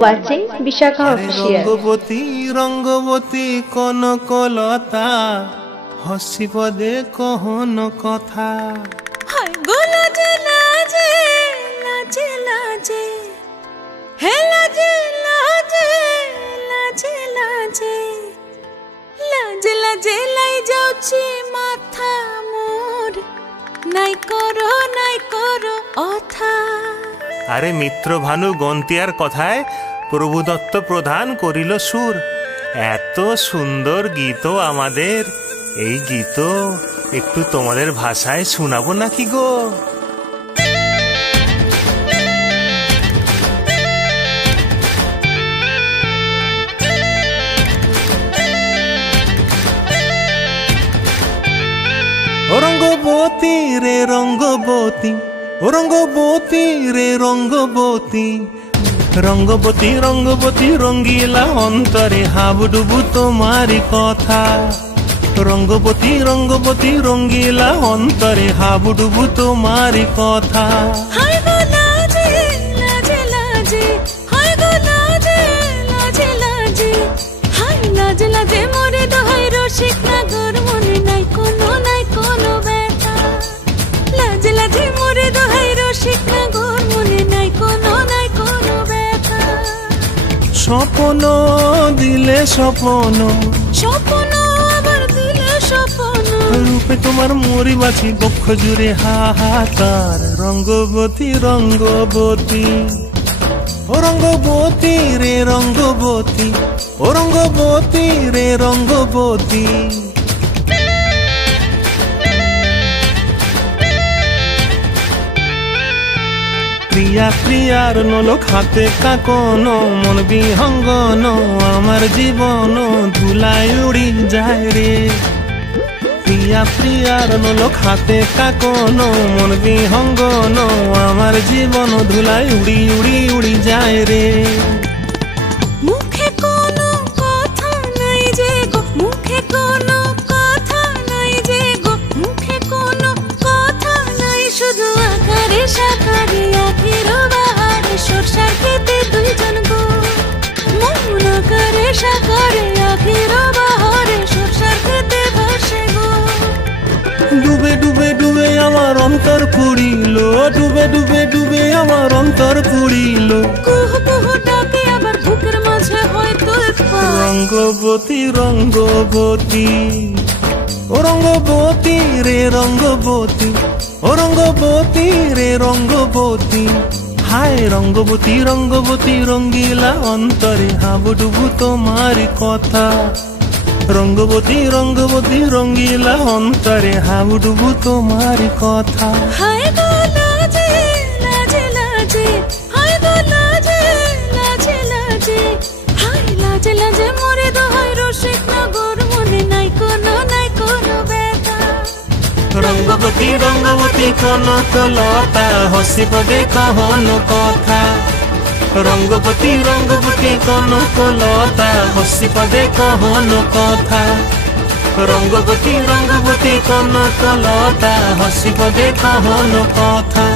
watching Vishakha Official. Rangabati Rangabati Kanaklata হসি পদে কহন কথা হায় গো লাজে লাজে লাজে লাজে হে লাজে লাজে লাজে লাজে লাজে লাজে লাই যাଉଛି মাথা মোর নাই করো অথা। আরে মিত্র ভানু গন্তিয়ার কথায় প্রভুদত্ত প্রধান করিল সুর। এত সুন্দর গীত আমাদের, এই গীত একটু তোমাদের ভাষায় শোনাবো নাকি গো? রঙ্গবতী রে রঙ্গবতী, ও রঙ্গবতী রে রঙ্গবতী, রঙ্গবতী রঙ্গবতী রঙ্গিলা অন্তরে হাবুডুবু তোমারি কথা। রঙ্গবতী রঙ্গবতী রঙ্গিলা অন্তরে হাবুডুবু তোমারি কথা। হায় গো লাজে লাজে লাজে, হায় গো লাজে লাজে লাজে, হায় লাজে লাজে মোরে দোহাই রসিক নাগর মনে নাই কোনো ব্যথা। লাজে লাজে মোরে দোহাই রসিক নাগর মনে নাই কোনো ব্যথা। স্বপ্ন দিলে স্বপ্ন, স্বপ্ন আবার দিলে স্বপ্ন, রূপে তোমার মরি বাছি বক্ষ জুড়ে হাহাকার। রঙ্গবতী রঙ্গবতী, ও রঙ্গবতী রে রঙ্গবতী, ও রঙ্গবতী রে রঙ্গবতী। প্রিয়া প্রিয়ার নলক হাতে কাকন, মন বিহঙ্গন আমার জীবন ধুলায় উড়ি যায় রে। প্রিয়া প্রিয়ার নলক হাতে কাকন, মন বিহঙ্গন আমার জীবন ধুলায় উড়ি উড়ি উড়ি যায় রে। মুখে কোনো কথা নাই যে গো, মুখে কোনো কথা নাই যে গো, মুখে কোনো কথা নাই, শুধু আকারে সাকারে আখির বাহারে সরষার খেতে দুইজন গো। মন আকারে সাকারে আখির বাহারে সরষার খেতে ভাসে গো। ডুবে ডুবে ডুবে আমার অন্তর পুড়িল, ডুবে ডুবে ডুবে আমার অন্তর পুড়িল। কুহ কুহ ডাকে আবার বুকের মাঝে হয় তুলপাত। রঙ্গবতী রঙ্গবতী, ও রঙ্গবতী রে রঙ্গবতী, ও রঙ্গবতী রে রঙ্গবতী। হায় রঙ্গবতী রঙ্গবতী রঙ্গিলা অন্তরে হাবুডুবু তোমারি কথা। রঙ্গবতী রঙ্গবতী রঙ্গিলা অন্তরে হাবুডুবু তোমারি কথা। হায় গো লাজে লাজে লাজে, হায় গো লাজে লাজে লাজে, হায় লাজে লাজে মোরে দোহাই রসিক নগর মনে নাই কোনো ব্যথা। রঙ্গবতী রঙ্গবতী কনকলতা হসি পদে কহন কথা। রঙ্গবতী রঙ্গবতী কনকলতা হসি পদে কহন কথা। রঙ্গবতী রঙ্গবতী কনকলতা হসি পদে কহন কথা।